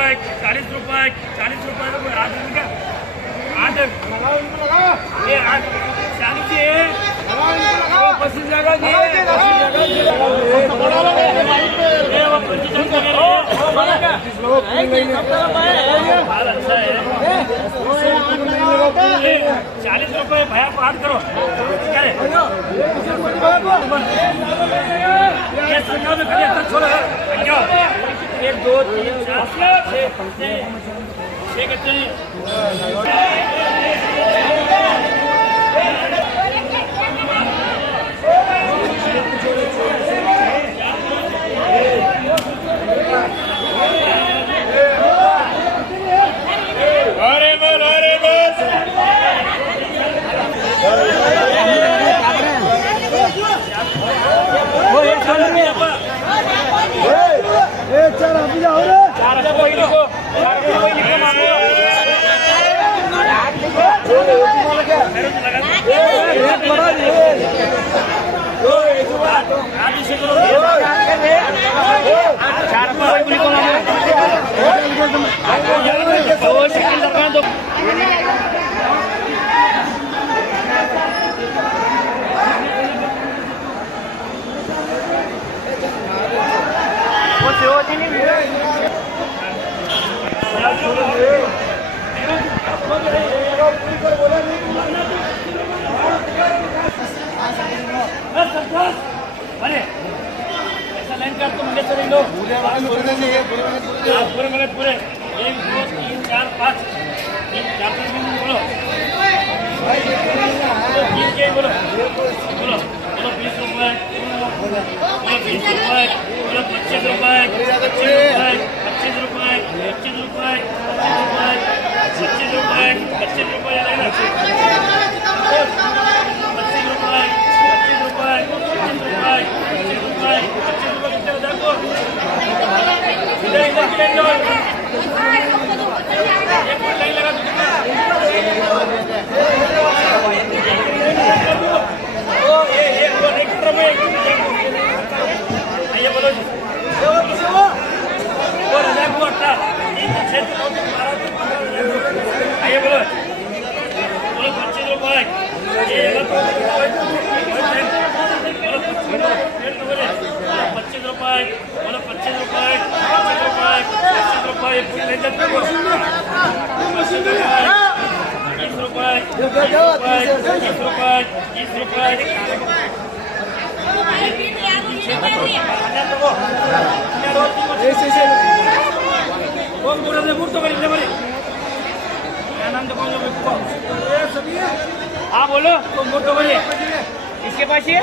रुपये 40 रुपये 40 रुपये 8 का 8 ये 8 40 25 जगह जी 40 रुपये भैया को 8 करो ये संख्या में खड़े छोड़ो 1 2 3 4 6 करते हैं अरे ऐसा लाइन कर तुम ले चले लो पूरे पूरे 1 2 3 4 5 3 4 बोलो बोलो 20 रुपये बोलो 20 रुपये बोलो 25 रुपये 25 रुपये 25 रुपये 25 रुपये 25 रुपये हाँ बोलो इसके पास ही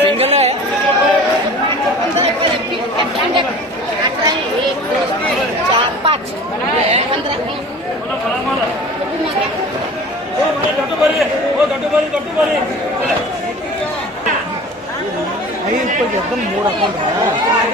सिंगल है चार पाँच 15 ಕಟ್ಟುಬರಿ एकदम मूड अकाउंट है